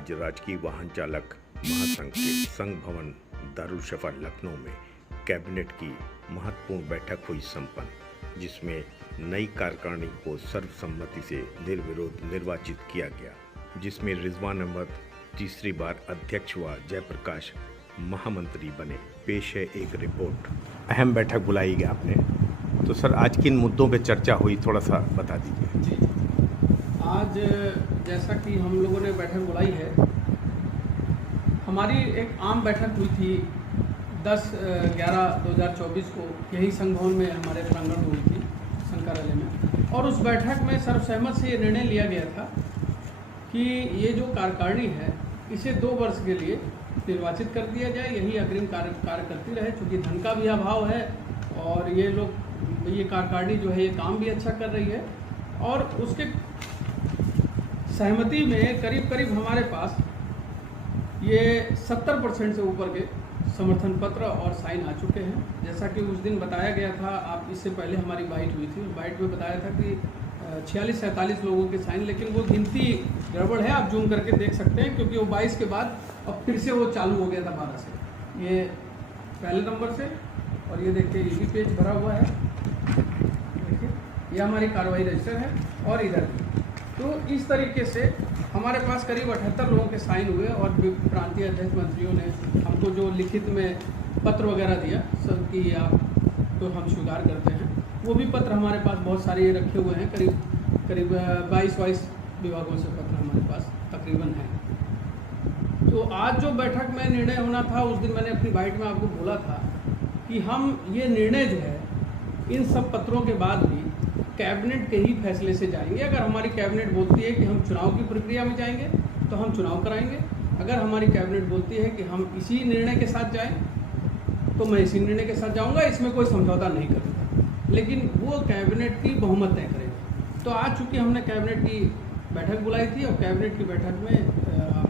आज राजकीय वाहन चालक महासंघ के संघ भवन दारुल-शफ़ा लखनऊ में कैबिनेट की महत्वपूर्ण बैठक हुई संपन्न, जिसमें नई कार्यकारिणी को सर्वसम्मति से निर्विरोध निर्वाचित किया गया, जिसमें रिजवान अहमद तीसरी बार अध्यक्ष व जयप्रकाश महामंत्री बने। पेश है एक रिपोर्ट। अहम बैठक बुलाई गई आपने, तो सर आज किन मुद्दों पे चर्चा हुई, थोड़ा सा बता दीजिए। जी, आज जैसा कि हम लोगों ने बैठक बुलाई है, हमारी एक आम बैठक हुई थी 10/11/2024 को यही संघ भवन में हमारे प्रांगण में हुई थी, संघ कार्यालय में। और उस बैठक में सर्वसहमत से ये निर्णय लिया गया था कि ये जो कार्यकारिणी है इसे 2 वर्ष के लिए निर्वाचित कर दिया जाए, यही अग्रिम कार्य करती रहे, क्योंकि धन का भी अभाव है और ये कार्यकारिणी जो है ये काम भी अच्छा कर रही है। और उसके सहमति में करीब हमारे पास ये 70% से ऊपर के समर्थन पत्र और साइन आ चुके हैं। जैसा कि उस दिन बताया गया था, आप इससे पहले हमारी बाइट हुई थी, बाइट में बताया था कि 46-47 लोगों के साइन, लेकिन वो गिनती गड़बड़ है, आप जूम करके देख सकते हैं, क्योंकि वो 22 के बाद अब फिर से वो चालू हो गया था 12 से, ये पहले नंबर से। और ये देखिए ये भी पेज भरा हुआ है, देखिए ये हमारी कार्रवाई रजिस्टर है और इधर भी। तो इस तरीके से हमारे पास करीब 78 लोगों के साइन हुए और प्रांतीय अध्यक्ष मंत्रियों ने हमको जो लिखित में पत्र वगैरह दिया सब कि आप तो हम स्वीकार करते हैं, वो भी पत्र हमारे पास बहुत सारे रखे हुए हैं, करीब 22 विभागों से पत्र हमारे पास तकरीबन है। तो आज जो बैठक में निर्णय होना था, उस दिन मैंने अपनी बाइट में आपको बोला था कि हम ये निर्णय जो है इन सब पत्रों के बाद भी कैबिनेट के ही फैसले से जाएंगे। अगर हमारी कैबिनेट बोलती है कि हम चुनाव की प्रक्रिया में जाएंगे तो हम चुनाव कराएंगे, अगर हमारी कैबिनेट बोलती है कि हम इसी निर्णय के साथ जाएं तो मैं इसी निर्णय के साथ जाऊंगा, इसमें कोई समझौता नहीं करूँगा, लेकिन वो कैबिनेट की बहुमत तय करेगी। तो आज चूँकि हमने कैबिनेट की बैठक बुलाई थी और कैबिनेट की बैठक में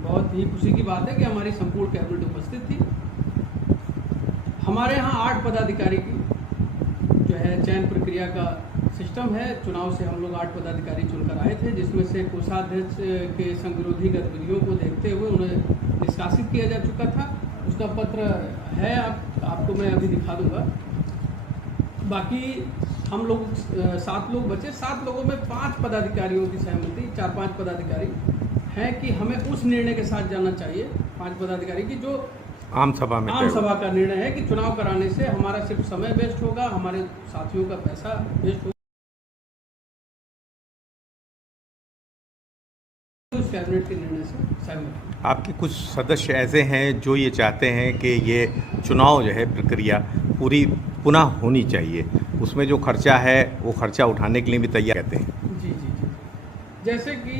बहुत ही खुशी की बात है कि हमारी संपूर्ण कैबिनेट उपस्थित थी। हमारे यहाँ 8 पदाधिकारी की जो है चयन प्रक्रिया का सिस्टम है। चुनाव से हम लोग 8 पदाधिकारी चुनकर आए थे, जिसमें से कोषाध्यक्ष के संघ विरोधी गतिविधियों को देखते हुए उन्हें निष्कासित किया जा चुका था। उसका पत्र है, आपको मैं अभी दिखा दूंगा। बाकी हम लोग 7 लोग बचे, 7 लोगों में 5 पदाधिकारियों की सहमति, 4-5 पदाधिकारी हैं कि हमें उस निर्णय के साथ जाना चाहिए। 5 पदाधिकारी की जो आम सभा का निर्णय है कि चुनाव कराने से हमारा सिर्फ समय वेस्ट होगा, हमारे साथियों का पैसा वेस्ट होगा। उस कैबिनेट के निर्णय से सहमत। आपके कुछ सदस्य ऐसे हैं जो ये चाहते हैं कि ये चुनाव जो है प्रक्रिया पूरी पुनः होनी चाहिए, उसमें जो खर्चा है वो खर्चा उठाने के लिए भी तैयार कहते हैं। जी, जैसे कि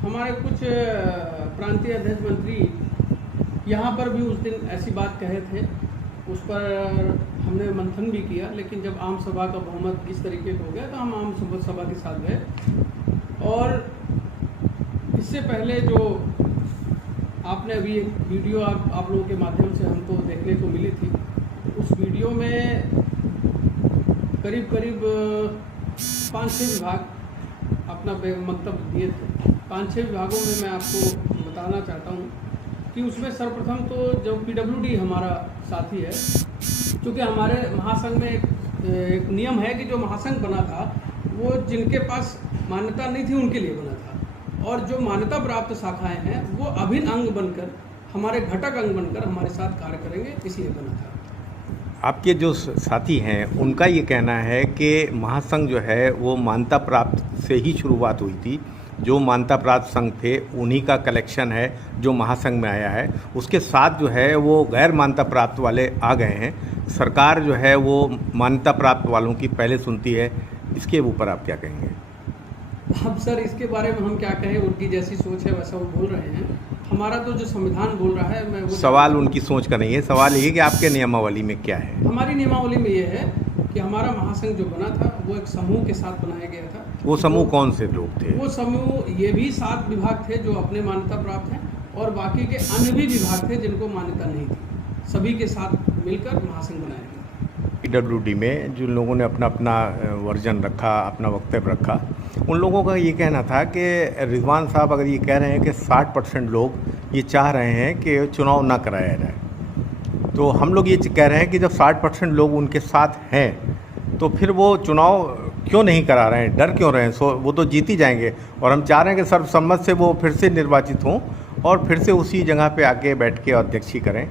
हमारे कुछ प्रांतीय अध्यक्ष मंत्री यहाँ पर भी उस दिन ऐसी बात कहे थे, उस पर हमने मंथन भी किया, लेकिन जब आम सभा का बहुमत इस तरीके का हो गया तो हम आम सभा के साथ गए। और इससे पहले जो आपने अभी एक वीडियो आप लोगों के माध्यम से हमको देखने को मिली थी, उस वीडियो में करीब 5-6 विभाग अपना वक्तव्य दिए थे। 5-6 विभागों में मैं आपको बताना चाहता हूँ कि उसमें सर्वप्रथम तो जो PWD हमारा साथी है, क्योंकि हमारे महासंघ में एक नियम है कि जो महासंघ बना था वो जिनके पास मान्यता नहीं थी उनके लिए बना था, और जो मान्यता प्राप्त शाखाएं हैं वो अभिन्न अंग बनकर, हमारे घटक अंग बनकर हमारे साथ कार्य करेंगे, इसलिए बना था। आपके जो साथी हैं उनका ये कहना है कि महासंघ जो है वो मान्यता प्राप्त से ही शुरुआत हुई थी, जो मान्यता प्राप्त संघ थे उन्हीं का कलेक्शन है जो महासंघ में आया है, उसके साथ जो है वो गैर मान्यता प्राप्त वाले आ गए हैं। सरकार जो है वो मान्यता प्राप्त वालों की पहले सुनती है, इसके ऊपर आप क्या कहेंगे? अब सर इसके बारे में हम क्या कहें, उनकी जैसी सोच है वैसा वो बोल रहे हैं। हमारा तो जो संविधान बोल रहा है, मैं वो सवाल उनकी सोच का नहीं है, सवाल ये है कि आपके नियमावली में क्या है। हमारी नियमावली में ये है कि हमारा महासंघ जो बना था वो एक समूह के साथ बनाया गया था। वो समूह कौन से लोग थे? वो समूह ये भी 7 विभाग थे जो अपने मान्यता प्राप्त हैं, और बाकी के अन्य भी विभाग थे जिनको मान्यता नहीं थी, सभी के साथ मिलकर महासंघ बनाया गया। पीडब्ल्यूडी में जिन लोगों ने अपना अपना वर्जन रखा, अपना वक्तव्य रखा, उन लोगों का ये कहना था कि रिजवान साहब अगर ये कह रहे हैं कि 60% लोग ये चाह रहे हैं कि चुनाव ना कराया जाए, तो हम लोग ये कह रहे हैं कि जब 60% लोग उनके साथ हैं तो फिर वो चुनाव क्यों नहीं करा रहे हैं, डर क्यों रहे हैं? सो वो तो जीत ही जाएंगे और हम चाह रहे हैं कि सर्वसम्मत से वो फिर से निर्वाचित हों और फिर से उसी जगह पे आके बैठ के अध्यक्षी करें।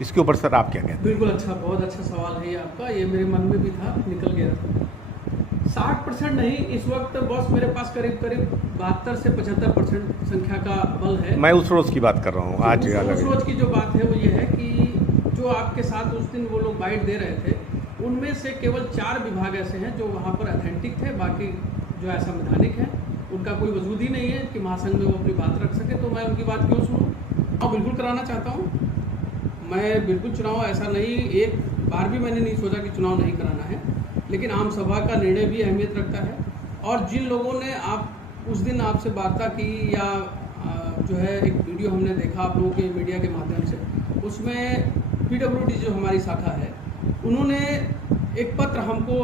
इसके ऊपर सर आप क्या कहते हैं? बिल्कुल अच्छा, बहुत अच्छा सवाल है ये आपका, ये मेरे मन में भी था, निकल गया था। 60% नहीं, इस वक्त बॉस मेरे पास करीब 72 से 75% संख्या का बल है। मैं उस रोज़ की बात कर रहा हूँ, आज उस रोज की जो बात है वो ये है कि जो आपके साथ उस दिन वो लोग बाइट दे रहे थे, उनमें से केवल 4 विभाग ऐसे हैं जो वहाँ पर ऑथेंटिक थे, बाकी जो असंवैधानिक है, उनका कोई वजूद ही नहीं है कि महासंघ में वो अपनी बात रख सके। तो मैं उनकी बात क्यों सुनूँ? मैं बिल्कुल कराना चाहता हूँ, मैं बिल्कुल चुनाव, ऐसा नहीं, एक बार भी मैंने नहीं सोचा कि चुनाव नहीं कराना है, लेकिन आम सभा का निर्णय भी अहमियत रखता है। और जिन लोगों ने आप उस दिन आपसे वार्ता की या जो है एक वीडियो हमने देखा आप लोगों के मीडिया के माध्यम से, उसमें पीडब्ल्यूडी जो हमारी शाखा है, उन्होंने एक पत्र हमको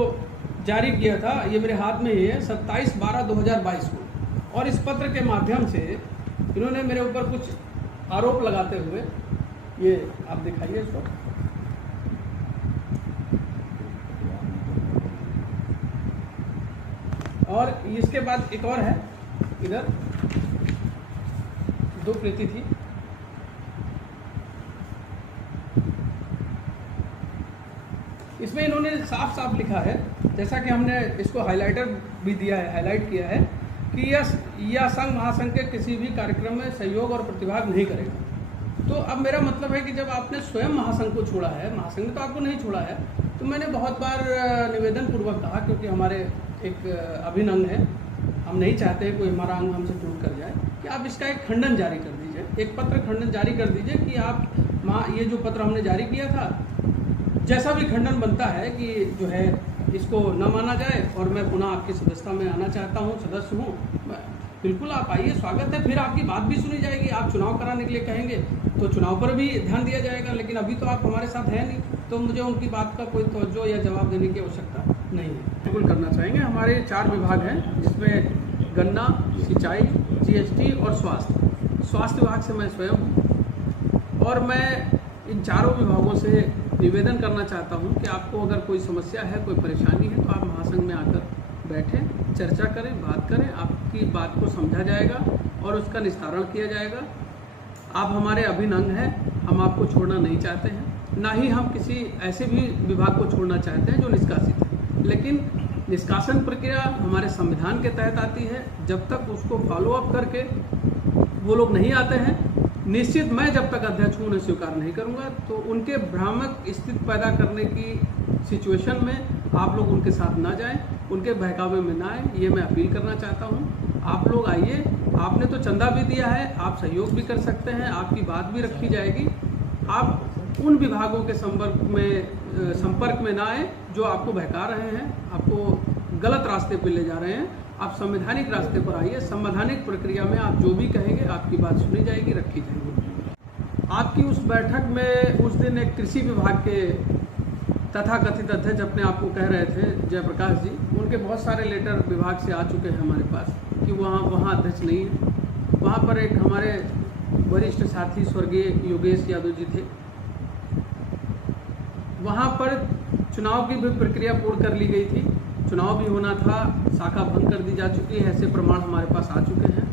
जारी किया था, ये मेरे हाथ में ही है, 27/12/2022 को, और इस पत्र के माध्यम से इन्होंने मेरे ऊपर कुछ आरोप लगाते हुए, ये आप दिखाइए इसको, और इसके बाद एक और है, इधर 2 प्रति थी, इसमें इन्होंने साफ साफ लिखा है, जैसा कि हमने इसको हाइलाइटर भी दिया है, हाईलाइट किया है कि यह संघ महासंघ के किसी भी कार्यक्रम में सहयोग और प्रतिभाग नहीं करेगा। तो अब मेरा मतलब है कि जब आपने स्वयं महासंघ को छोड़ा है, महासंघ ने तो आपको नहीं छोड़ा है, तो मैंने बहुत बार निवेदन पूर्वक कहा, क्योंकि हमारे एक अभिन्न अंग है, हम नहीं चाहते हैं कोई हमारा अंग हमसे टूट कर जाए, कि आप इसका एक खंडन जारी कर दीजिए, एक पत्र खंडन जारी कर दीजिए कि आप ये जो पत्र हमने जारी किया था, जैसा भी खंडन बनता है कि जो है इसको न माना जाए और मैं पुनः आपकी सदस्यता में आना चाहता हूँ, सदस्य हूँ। बिल्कुल आप आइए, स्वागत है, फिर आपकी बात भी सुनी जाएगी। आप चुनाव कराने के लिए कहेंगे तो चुनाव पर भी ध्यान दिया जाएगा, लेकिन अभी तो आप हमारे साथ हैं नहीं, तो मुझे उनकी बात का कोई तवज्जो या जवाब देने की आवश्यकता नहीं है। बिल्कुल करना चाहेंगे। हमारे 4 विभाग हैं, जिसमें गन्ना, सिंचाई, GST और स्वास्थ्य विभाग से मैं स्वयं हूँ, और मैं इन चारों विभागों से निवेदन करना चाहता हूं कि आपको अगर कोई समस्या है, कोई परेशानी है, तो आप महासंघ में आकर बैठें, चर्चा करें, बात करें, आपकी बात को समझा जाएगा और उसका निस्तारण किया जाएगा। आप हमारे अभिन्न अंग हैं, हम आपको छोड़ना नहीं चाहते हैं, ना ही हम किसी ऐसे भी विभाग को छोड़ना चाहते हैं जो निष्कासित है, लेकिन निष्कासन प्रक्रिया हमारे संविधान के तहत आती है। जब तक उसको फॉलो अप करके वो लोग नहीं आते हैं, निश्चित मैं जब तक अध्यक्ष हूँ उन्हें स्वीकार नहीं करूँगा। तो उनके भ्रामक स्थिति पैदा करने की सिचुएशन में आप लोग उनके साथ ना जाएं, उनके बहकावे में ना आए, ये मैं अपील करना चाहता हूँ। आप लोग आइए, आपने तो चंदा भी दिया है, आप सहयोग भी कर सकते हैं, आपकी बात भी रखी जाएगी। आप उन विभागों के संपर्क में ना आए जो आपको बहका रहे हैं, आपको गलत रास्ते पर ले जा रहे हैं। आप संवैधानिक रास्ते पर आइए, संवैधानिक प्रक्रिया में आप जो भी कहेंगे आपकी बात सुनी जाएगी, रखी जाएगी। आपकी उस बैठक में उस दिन एक कृषि विभाग के तथाकथित अध्यक्ष अपने आप को कह रहे थे, जयप्रकाश जी, उनके बहुत सारे लेटर विभाग से आ चुके हैं हमारे पास कि वहाँ अध्यक्ष नहीं है। वहाँ पर एक हमारे वरिष्ठ साथी स्वर्गीय योगेश यादव जी थे, वहाँ पर चुनाव की भी प्रक्रिया पूर्ण कर ली गई थी, चुनाव भी होना था, शाखा भंग कर दी जा चुकी है, ऐसे प्रमाण हमारे पास आ चुके हैं।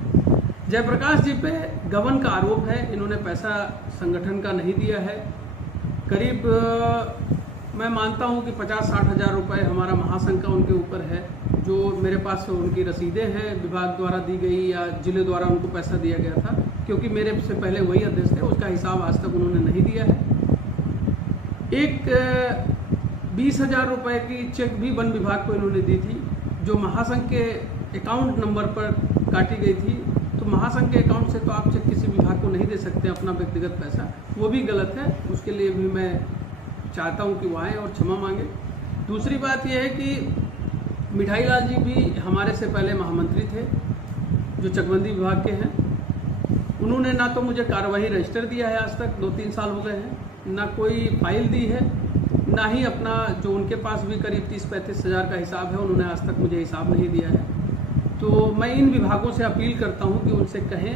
जयप्रकाश जी पे गबन का आरोप है, इन्होंने पैसा संगठन का नहीं दिया है। करीब मैं मानता हूं कि 50-60 हज़ार रुपये हमारा महासंघ का उनके ऊपर है, जो मेरे पास उनकी रसीदें हैं, विभाग द्वारा दी गई या जिले द्वारा उनको पैसा दिया गया था, क्योंकि मेरे से पहले वही अध्यक्ष थे, उसका हिसाब आज तक उन्होंने नहीं दिया है। एक 20,000 रुपये की चेक भी वन विभाग को इन्होंने दी थी, जो महासंघ के अकाउंट नंबर पर काटी गई थी। तो महासंघ के अकाउंट से तो आप चेक किसी विभाग को नहीं दे सकते अपना व्यक्तिगत पैसा, वो भी गलत है। उसके लिए भी मैं चाहता हूं कि वो आएँ और क्षमा मांगे। दूसरी बात यह है कि मिठाई लाल जी भी हमारे से पहले महामंत्री थे, जो चकबंदी विभाग के हैं। उन्होंने ना तो मुझे कार्यवाही रजिस्टर दिया है, आज तक 2-3 साल हो गए हैं, ना कोई फाइल दी है, ना ही अपना जो उनके पास भी करीब 30-35 हज़ार का हिसाब है, उन्होंने आज तक मुझे हिसाब नहीं दिया है। तो मैं इन विभागों से अपील करता हूं कि उनसे कहें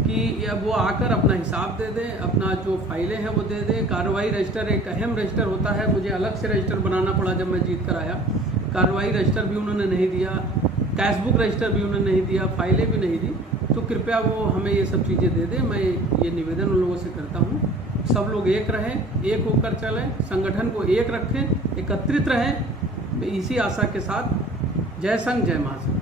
कि वो आकर अपना हिसाब दे दें, अपना जो फाइलें हैं वो दे दें। कार्रवाई रजिस्टर एक अहम रजिस्टर होता है, मुझे अलग से रजिस्टर बनाना पड़ा जब मैं जीत कर आया। कार्रवाई रजिस्टर भी उन्होंने नहीं दिया, कैशबुक रजिस्टर भी उन्होंने नहीं दिया, फाइलें भी नहीं दी। तो कृपया वो हमें ये सब चीज़ें दे दें। मैं ये निवेदन उन लोगों से करता हूँ, सब लोग एक रहें, एक होकर चलें, संगठन को एक रखें, एकत्रित रहें। इसी आशा के साथ जय संघ जय महासंघ।